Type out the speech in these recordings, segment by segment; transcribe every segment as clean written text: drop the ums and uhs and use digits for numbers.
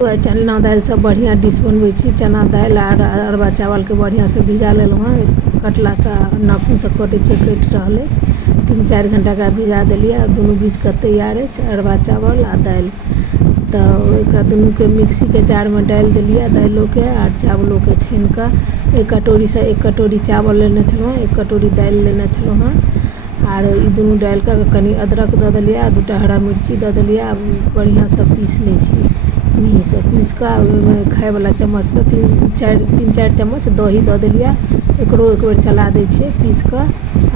चना दालि सब बढ़िया डिश बनबै छी। चना दालि आर अरबा चावल के बढ़िया से भिजा लेलहुँ हँ। कटला से नाखून से कटै छै, कटि रहल अछि। 3-4 घंटा का भिजा देलिए। दुनू बीच के तैयार अछि, अरबा चावल आ दालि। तो एकरा दुनू के मिक्सी के जार में डाल देलिए। दाइलो के आर चावलों के छान के 1 कटोरी से 1 कटोरी चावल लेने छलहुँ, 1 कटोरी दालि लेने छलहुँ हँ। आर ई दुनू डाल के कनी अदरक दऽ देलिए, 2टा हरा मिर्ची दऽ देलिए। बढ़िया से पीस लै छी। मिही से पीस के ओहिमे खाय वाला चम्मच से 3-4 चम्मच दही दऽ देलिए। एकरो एक बेर चला दै छियै पीस के।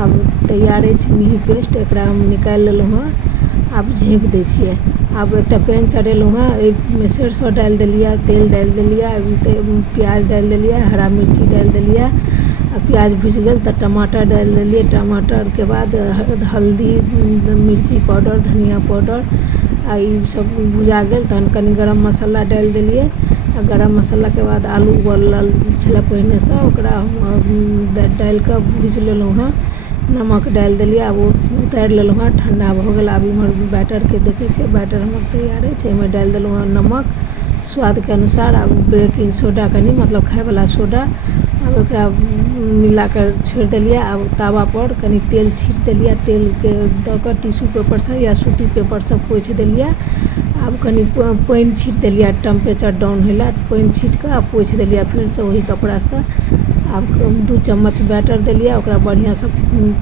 अब तैयार अछि मिही पेस्ट। एकरा हम निकालि लेलहुँ हँ। आब झाँपि दै छियै। आब एकटा पैन चढ़ेलहुँ हँ, एहिमे सरसों डालि देलिए, तेल डालि देलिए, प्याज डालि देलिए, हरा मिर्ची डालि देलिए। प्याज भुज गेल तऽ टमाटर डालि देलिए। टमाटर के बाद हल्दी, मिर्ची पाउडर, धनिया पाउडर आ ई सब भुजा गेल तहन कनी गरम मसाला डालि देलिए। आ गरम मसाला के बाद आलू उबालल छलै पहिने से, ओकरा डालि के भूज लेलहुँ हँ। नमक डालि देलिए। आब उतारि लेलहुँ हँ, ठंडा भऽ गेल। आब इम्हर बैटर के देखै छियै, बैटर हमर तैयार अछि। एहिमे डालि देलहुँ हँ नमक स्वाद के अनुसार। आब बेकिंग सोडा कनी, मतलब खाय वाला सोडा। आब एकरा मिला के छोड़ि देलिए। आब तवा पर कनी तेल छीट देलिए। तेल के दऽ के टिश्यू पेपर से या सूती पेपर से पोछि देलिए। आब कनी पानि छीट देलिए, टेम्परेचर डाउन होला। पानि छीट के आ पोछि देलिए फेर से वही कपड़ा से। आब 2 चम्मच बैटर देलिए, ओकरा बढ़िया से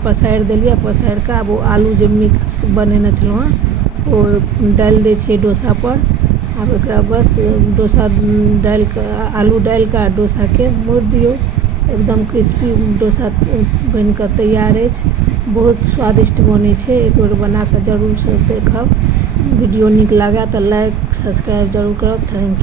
पसारि देलिए। पसारि के आब आलू जे मिक्स बनेने छलहुँ हँ ओ डालि दै छियै डोसा पर। आब एकरा बस डोसा डालि के, आलू डालि के डोसा के मोड़ि दियौ। एकदम क्रिस्पी डोसा बन के तैयार अछि। बहुत स्वादिष्ट बनै छै। एक बेर बना के जरूर से देखब। वीडियो नीक लागै तऽ लाइक सब्सक्राइब जरूर करब। Thank U.